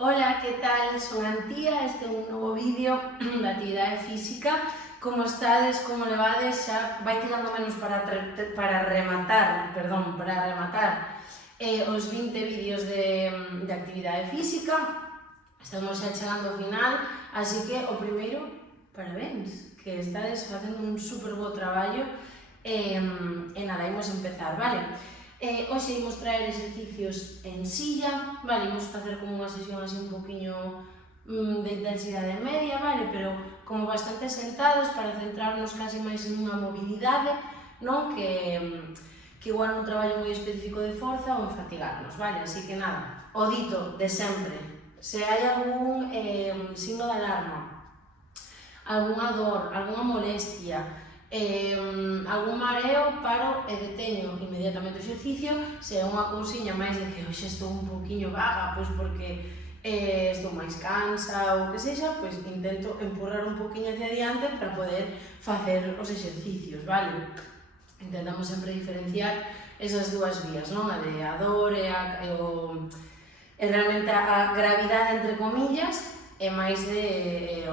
Ola, que tal? Son Antía, este é un novo vídeo da actividade física. Como estades, como levades, xa vai quedando menos para rematar os 20 vídeos de actividade física. Estamos xa chegando ao final, así que o primeiro, parabéns, que estades facendo un super bo traballo e nada, imos empezar, vale? Hoxe imos traer exercicios en silla, vale, imos facer como unha sesión así un poquinho de intensidade media, vale, pero como bastante sentados para centrarnos casi máis en unha mobilidade, non? Que igual un traballo moi específico de forza ou en fatigarnos, vale? Así que nada, o dito de sempre, se hai algún signo de alarma, algunha dor, algunha molestia, algún mareo, paro e deteño inmediatamente o exercicio. Se é unha cousiña máis de que hoxe estou un pouquiño vaga, pois porque estou máis cansa ou que sexa, pois intento empurrar un pouquiño hacia adiante para poder facer os exercicios, vale? Intentamos sempre diferenciar esas dúas vías, non? A de a dor e realmente a gravidade, entre comillas, e máis de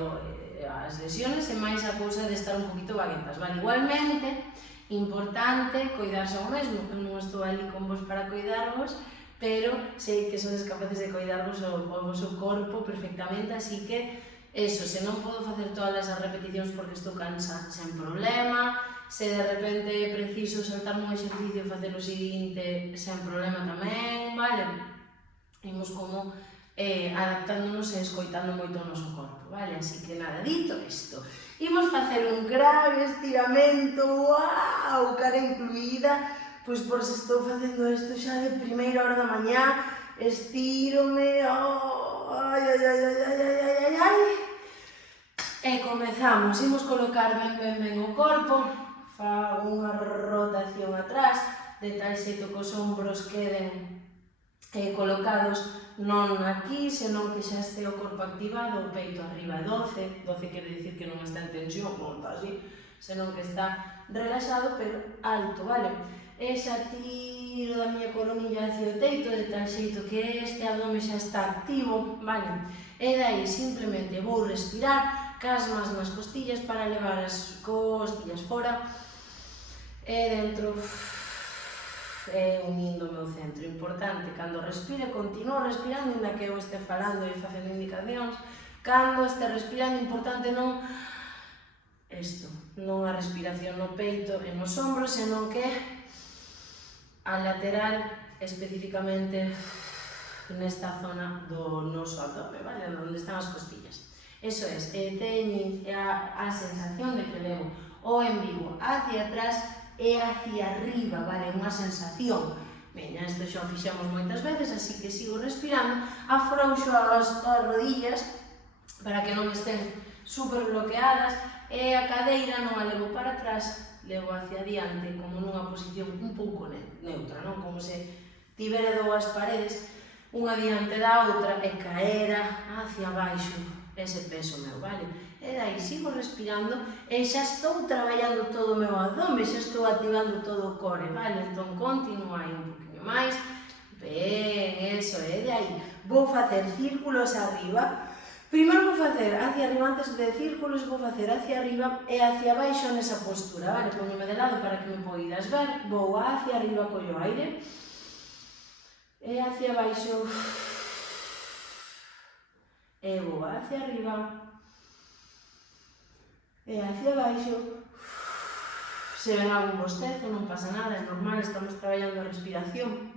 as lesiones e máis a cousa de estar un poquito vaguetas, vale? Igualmente, importante coidarse ao mesmo, eu non estou ali con vos para coidarvos, pero sei que sodes capaces de coidarvos o vosso corpo perfectamente, así que eso, se non podo facer todas as repeticións porque estou cansa, sen problema, se de repente é preciso saltarme un exercicio e facer o seguinte, sen problema tamén, vale? Imos como adaptándonos e escoitando moito o noso corpo, vale? Así que nada, dito isto, imos facer un grave estiramento, uau, cara incluída, pois por se estou facendo isto xa de primeira hora da mañá, estírome, ai, ai, ai, ai, ai, ai, ai, ai, ai, e comezamos, imos colocar ben o corpo, fago unha rotación atrás, de tal xeito que os ombros queden colocados non aquí, senón que xa este o corpo activado, o peito arriba 12 quere dicir que non está en tensión, non está así, senón que está relaxado, pero alto, vale? E xa tiro da miña coronilla hacia o teito, de tal xeito que este abdome xa está activo, vale? E dai simplemente vou respirar, cas más nas costillas para levar as costillas fora, e dentro, unindo o meu centro. Importante, cando respire, continuo respirando, ainda que eu este falando e facendo indicacións. Cando este respirando, importante non a respiración no peito e nos ombros, senón que a lateral, especificamente nesta zona do noso abdome, vale? Onde están as costillas. Eso é, teño a sensación de que levo o embigo hacia atrás e hacia arriba, vale? Unha sensación. Veña, isto xa o fixemos moitas veces, así que sigo respirando, afrouxo as rodillas para que non estén super bloqueadas e a cadeira non a levo para atrás, levo hacia adiante como nunha posición un pouco neutra, non? Como se tivera dúas paredes, unha diante da outra e caera hacia baixo ese peso meu, vale? E dai, sigo respirando e xa estou traballando todo o meu abdome, xa estou activando todo o core, vale? Entón, continúa aí un poquinho máis, ben, eso, e de aí vou facer círculos arriba. Primeiro vou facer hacia arriba, antes de círculos vou facer hacia arriba e hacia baixo nesa postura, vale? Póñome de lado para que me poidas ver, vou hacia arriba, collo aire, e hacia baixo, e vou hacia arriba, e hacia baixo. Se ven algún bostezo, non pasa nada, é normal, estamos traballando a respiración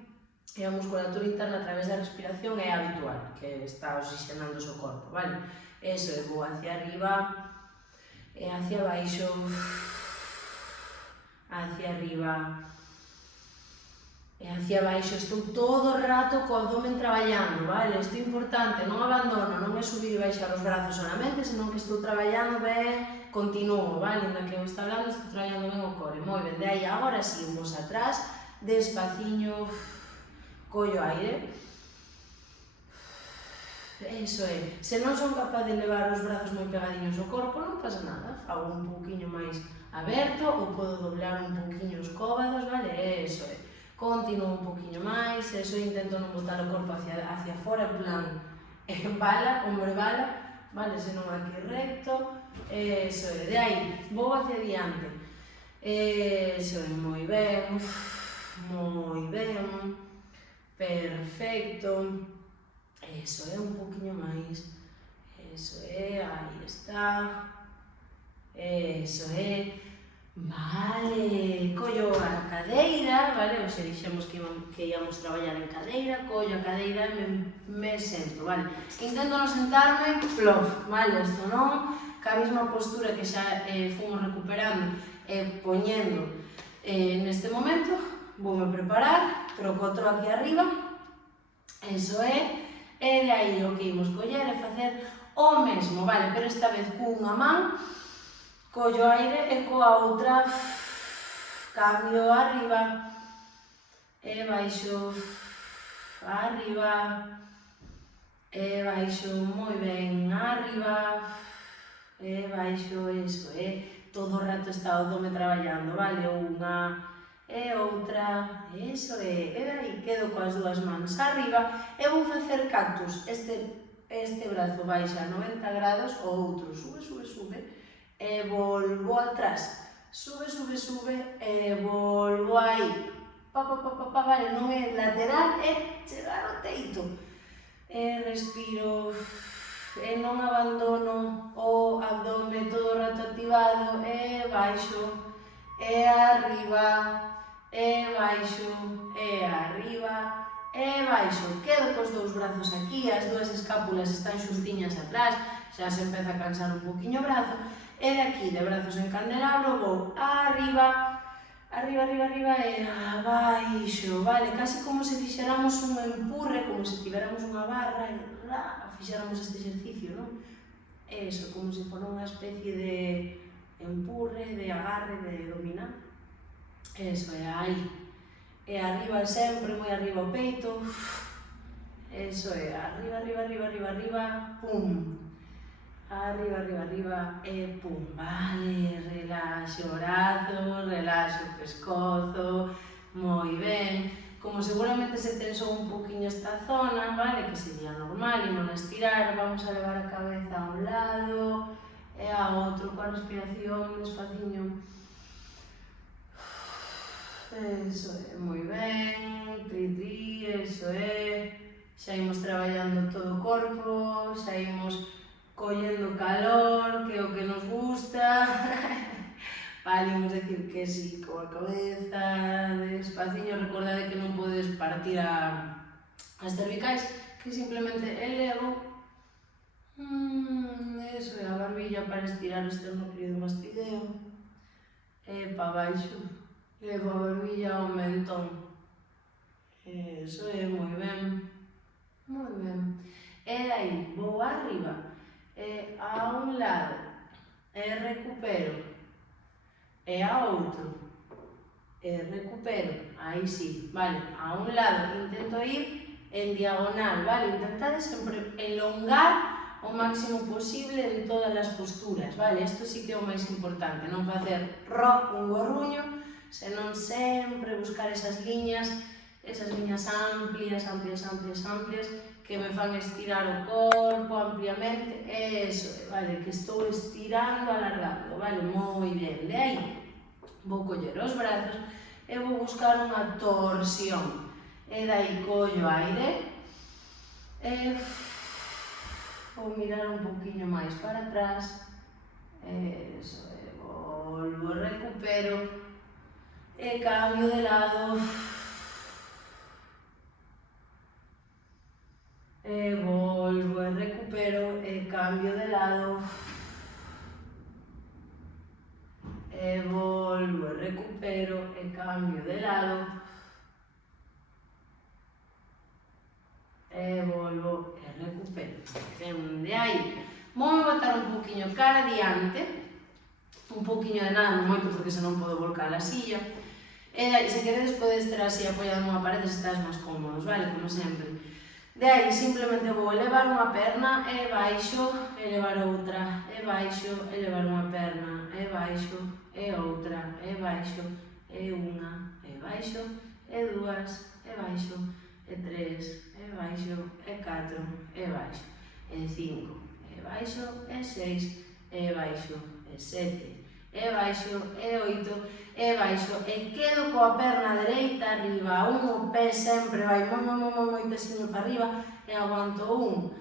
e a musculatura interna a través da respiración é habitual, que está oxigenando o seu corpo, vale? Eso, e vou hacia arriba e hacia baixo, hacia arriba e hacia baixo. Estou todo o rato co abdomen traballando, vale? Isto é importante, non abandono, non é subir e baixar os brazos solamente, senón que estou traballando ben, continuo, vale? Ainda que eu estou hablando, estou traballando ben o core. Moi ben, de aí agora si, vos atrás, despaciño, collo aire. Eso é, se non son capaz de levar os brazos moi pegadiños ao corpo, non pasa nada, fago un pouquiño máis aberto ou podo doblar un pouquiño os cóbados, vale? Eso é. Continuo un poquinho máis, eso intento non botar o corpo hacia fora, en plan bala, ombro e bala, vale, senón aquí recto, eso é, de aí, vou hacia diante, eso é, moi ben, perfecto, eso é, un poquinho máis, eso é, aí está, eso é, vale, collo a cadeira, vale, hoxe dixemos que íamos traballar en cadeira, collo a cadeira e me sento, vale, intento non sentarme, plof, vale, isto non, ca mesma postura que xa fomos recuperando e poñendo neste momento, voume preparar, troco outro aquí arriba, eso é, e de aí o que imos coller e facer o mesmo, vale, pero esta vez cunha man, collo aire e coa outra cambio arriba e baixo, arriba e baixo, moi ben, arriba e baixo, eso é, todo o rato está o dome traballando, vale, unha e outra, eso é, e aí quedo coas dúas mans arriba e vou facer cactus, este brazo baixa a 90 grados, o outro sube, sube, sube, e volvo atrás, sube, sube, sube, e volvo aí, vale, non é lateral, é chegar ao teito, e respiro, e non abandono o abdome todo o rato activado, e baixo, e arriba, e baixo, e arriba, e baixo, quedo cos dous brazos aquí, as dúas escápulas están xuntiñas atrás, xa se empeza a cansar un poquinho o brazo, e de aquí, de brazos en candelabro, vou arriba, arriba, arriba, arriba e abaixo, vale? Casi como se fixéramos un empurre, como se tivéramos unha barra e fixéramos este exercicio, non? Eso, como se fora unha especie de empurre, de agarre, de dominar. Eso, é aí. E arriba sempre, moi arriba o peito. Eso é, arriba, arriba, arriba, arriba, arriba, pum. Arriba, arriba, arriba e pum, vale, relaxo o brazo, relaxo o pescozo, moi ben. Como seguramente se tensou un poquinho esta zona, vale, que sería normal, imos a estirar, vamos a levar a cabeza a un lado e a outro, coa respiración despaciño. Eso é, moi ben, tri, tri, eso é. Xa imos traballando todo o corpo, xa imos collendo calor, que é o que nos gusta. Vale, imos decir que sí, coa cabeza, despaciño, recordade que non podes partir as cervicais, que simplemente elevo, eso é, a barbilla para estirar o esternocleidomastideo, e pa baixo, levo a barbilla ao mentón, eso é, moi ben, moi ben, e aí, vou arriba, e a un lado, e recupero, e a outro, e recupero, aí sí, vale, a un lado intento ir en diagonal, vale, intentade sempre elongar o máximo posible en todas as posturas, vale, isto sí que é o máis importante, non facer un gorruño, senón sempre buscar esas liñas amplias, amplias, amplias, amplias, que me fan estirar o corpo ampliamente, eso, vale, que estou estirando, alargando, vale, moi ben, de aí vou coller os brazos e vou buscar unha torsión, e dai collo aire, e vou mirar un poquinho máis para atrás, eso, e volvo, recupero, e cambio de lado, e volvo, e recupero, e cambio de lado, e volvo, e recupero, e cambio de lado, e volvo, e recupero. De aí, vou botar un poquinho cara adiante, un poquinho de nada, non moito, porque senón podo volcar a silla, e aí, se queredes podes ter así apoiado nunha parede se estás máis cómodos, vale, como sempre. De aí, simplemente vou elevar unha perna e baixo, elevar outra, e baixo, elevar unha perna, e baixo, e outra, e baixo, e unha, e baixo, e dúas, e baixo, e tres, e baixo, e catro, e baixo. e 5, e baixo, e 6, e baixo, e 7, e baixo, e 8, e baixo, e quedo coa perna dereita arriba, o pé sempre vai moitesiño para arriba, e aguanto 1,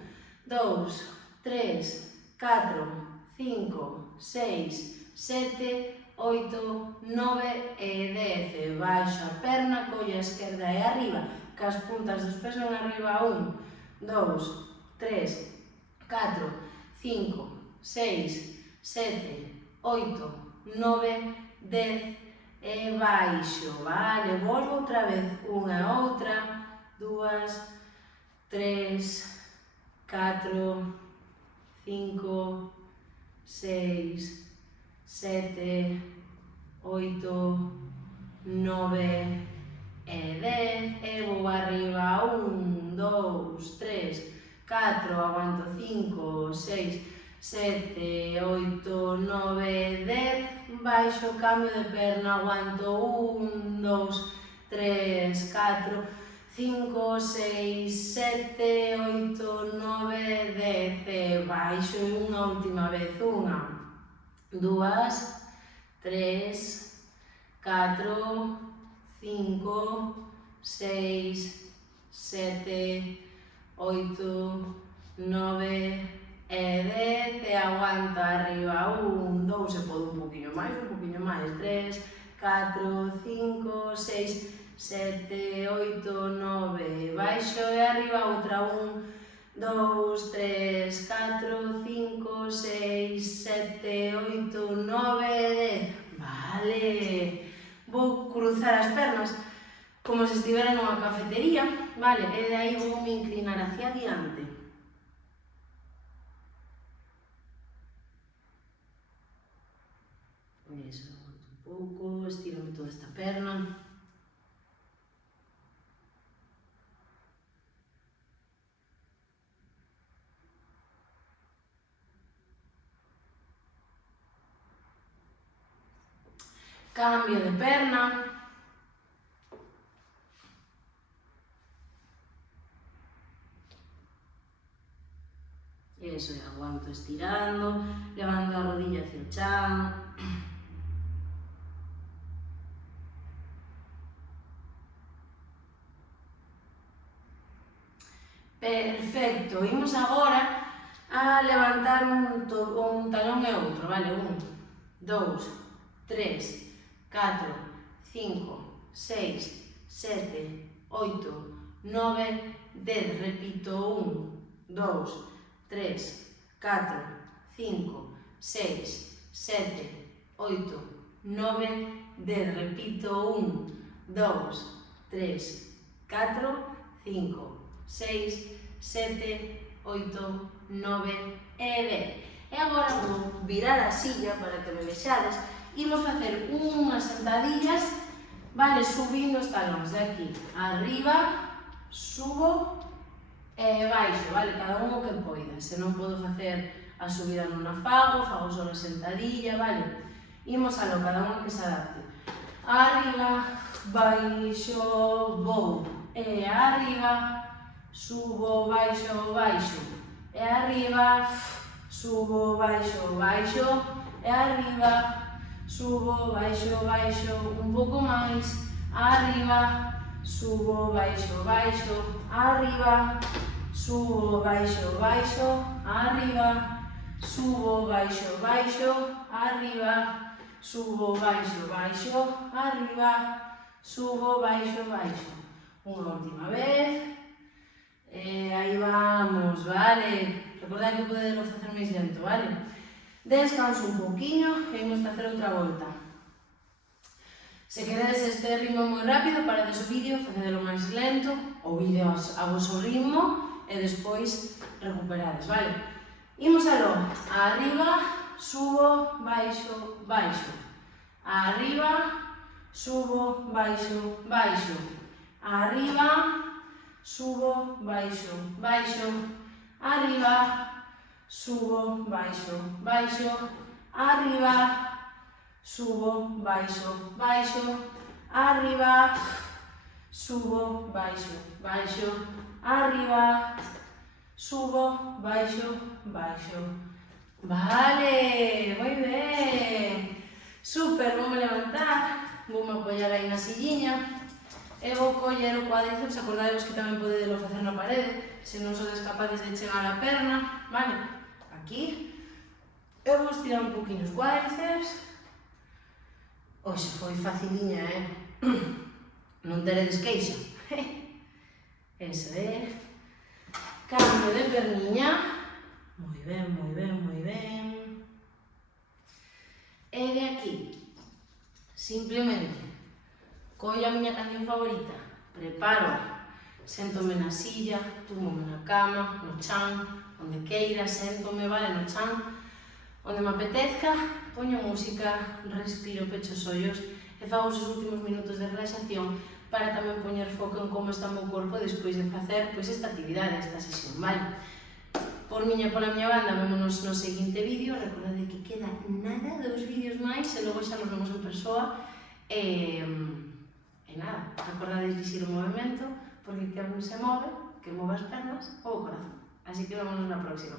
2, 3, 4, 5, 6, 7, 8, 9 e 10, e baixo a perna, colla a esquerda e arriba, cas puntas dos pés ven arriba, 1, 2, 3, 4, 5, 6, 7, 8, 9, 10 e baixo, vale, volvo outra vez, unha e outra, 2, 3, 4, 5, 6, 7, 8, 9 e 10, e vou arriba, 1, 2, 3, 4, aguanto 5, 6, 7, 8, 9, 10, baixo, cambio de perna, aguanto 1, 2, 3, 4, 5, 6, 7, 8, 9, 10, e baixo, e unha última vez, 1, 2, 3, 4, 5, 6, 7, 8, 9 e 10, e aguanta arriba, 1, 2, e podo un poquinho máis, 3, 4, 5, 6, 7, 8, 9, baixo e arriba outra, 1, 2, 3, 4, 5, 6, 7, 8, 9 e 10. Vale, vou cruzar as pernas como se estivera nunha cafetería, vale, e de aí vou me inclinar hacia adiante. Iso, aguanto un pouco, estirome toda esta perna. Cambio de perna. Eso, aguanto estirando, levando a rodilla hacia o chan. Perfecto, imos agora a levantar un talón e outro, vale? 1, 2, 3, 4, 5, 6, 7, 8, 9, 10, repito, 1, 2, 3, 4, 5, 6, 7, 8, 9, 10, repito, 1, 2, 3, 4, 5, 6, 7, 8, 9 e 10. E agora vou virar a silla para que me vexades. Imos facer unhas sentadillas, vale, subindo os talóns de aquí arriba, subo e baixo, vale, cada un o que poida. Se non podo facer a subida non a fago só a sentadilla, vale. Imos a lo, cada un que se adapte. Arriba, baixo, vou, e arriba, subo, baixo, baixo, e arriba, subo, baixo, baixo, e arriba, subo, baixo, baixo, un pouco máis, arriba, subo, baixo, baixo, arriba, subo, baixo, baixo, arriba, subo, baixo, baixo, arriba, subo, baixo, baixo, arriba, subo, baixo, baixo. Unha última vez. E aí vamos, vale? Recordad que podedelo facer máis lento, vale? Descanso un pouquiño e imos facer outra volta. Se queredes este ritmo moi rápido, parades o vídeo, facedelo máis lento, o vídeo a vosso ritmo e despois recuperades, vale? Imos aló, arriba, subo, baixo, baixo. Arriba, subo, baixo, baixo. Arriba, subo, baixo, baixo. Arriba, subo, baixo, baixo. Arriba, subo, baixo, baixo. Arriba, subo, baixo, baixo. Arriba, subo, baixo, baixo. Vale, moi ben. Super, voume levantar, voume apoiar aí na silliña e vou coller o cuádriceps, acordadevos que tamén podedelo facer na parede, se non sodes capaces de chegar a perna, vale? Aquí. E vou estirar un poquinho os cuádriceps. Oxe, foi faciliña, Non teredes queixa. Eso é. Cambio de perniña. Moi ben, moi ben, moi ben. E de aquí, simplemente, collo a miña canción favorita, preparo, séntome na silla, túmome na cama, no chan, onde queira, séntome, vale, no chan, onde me apetezca, poño música, respiro, pecho os ollos e fago os últimos minutos de relaxación para tamén poñer foco en como está o meu corpo despois de facer esta actividade, esta sesión, vale? Pola miña banda, vémonos no seguinte vídeo, recordade que queda nada, 2 vídeos máis e logo xa nos vemos en persoa e nada, recordade dixir o movimento porque que non se move, que move as pernas ou o corazón. Así que vémonos na próxima.